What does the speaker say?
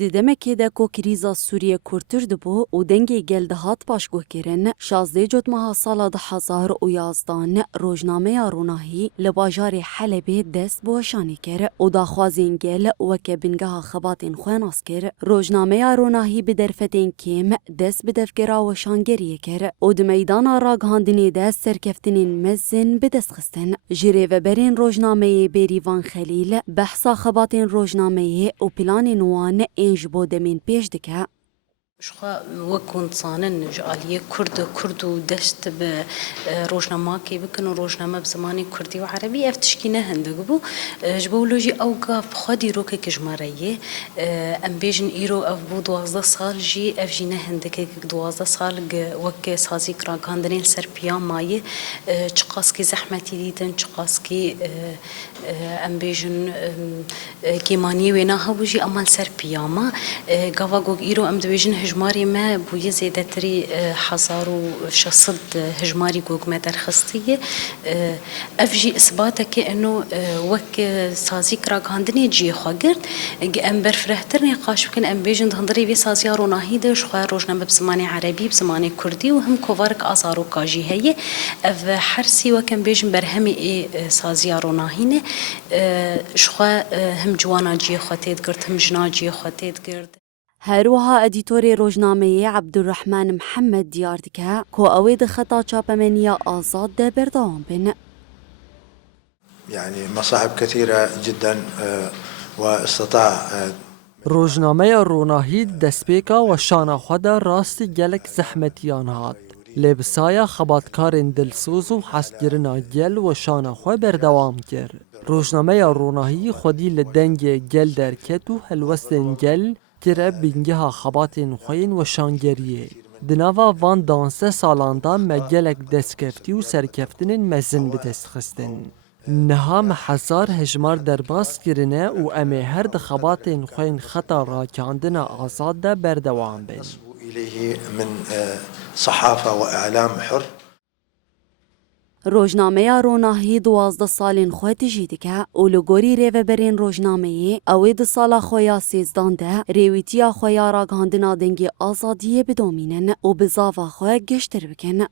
Di demekê de ku krîza Sûriye kurtir dibû û dengê gel dihat paşguhkirin, 16 cotmeha sala 2011 Rojnameya Ronahî li bajarê Helebê dest bi weşanê kir û daxwazên gel weke bingeha xebatên xwe nas kir. Rojnameya Ronahî bi derfetên kêm dest bi devgera weşangeriyê kir û di meydana ragihandinê de serkeftinên mezin bi dest xistin. Ji rêveberên Rojnameyê Bêrîvan Xelîl behsa xebatên Rojnameyê û planên wan ên ji bo demên pêş dike. شخوا وکن صانن جالیه کرد و دشت به روزنامه کی بکن و روزنامه بزمانی کردی و عربی افتشکی نه هندگ بو جبولوژی اوگا بخادی رو که کجماریه ام بیشن ایرو اف بو 12 سال جی اف جی نه هندگ 12 سال وک سازی کراندنین سر پیامای چقاس کی زحمتی دیدن چقاس کی ام بیشن کیمانی و نه هبوجی امان سر پیاما گاوا گوگ ایرو ام دویجن هجماری ما بوی زیاده تری 1600 هجماری گوگ ما درخستیه افجی اثبات که انو وک سازی کراندنی جی خواگرد ام برفرهتر نقاش بکن ام بیجن دندری وی سازی روناهی دش خو روزنامه بزمان عربی بزمان کردی و هم کوارک آزارو کاجی هی اف حرسی وکم بیجن برهمی سازی روناهینه شخو هم جوانا جی خاطید کرد هم جنا جی خاطید کرد. هروها ادیتور روزنامه عبدالرحمن محمد دیار دکه که اوید خطا چاپمنیا آزاد ده بردوام بین. يعني مصاعب كثيرة جدا واستطاع روزنامه روناهی دستپیکا و شانه خود راست گلک زحمتیان هات. لبسایا خباتکارن دلسوز و حسگرنا گل و شانه خود بردوام کرد. روزنامه روناهی خودی لدنگ گل درکت و هلوستن گل کره بینگه خباتین خوین و شانگریه. دناوا وان دانسه سالاندا مگلک دستکفتی و سرکفتنین مزن بدست خستن. نها محزار هجمار درباس کرنه و امه هر دخباتین خوین خطا راکاندن آزاد ده بردوام بین. إليه من صحافة وإعلام حر. روزنامه روناهی 12 سالین خو تجی دکه او لگوری ریوبرین روزنامه اوید سالا خویا 13 ده ریویتیا خویا راگاندنا دنگی آزادیه بدومینن و بزاوا خویا گشتر بکن.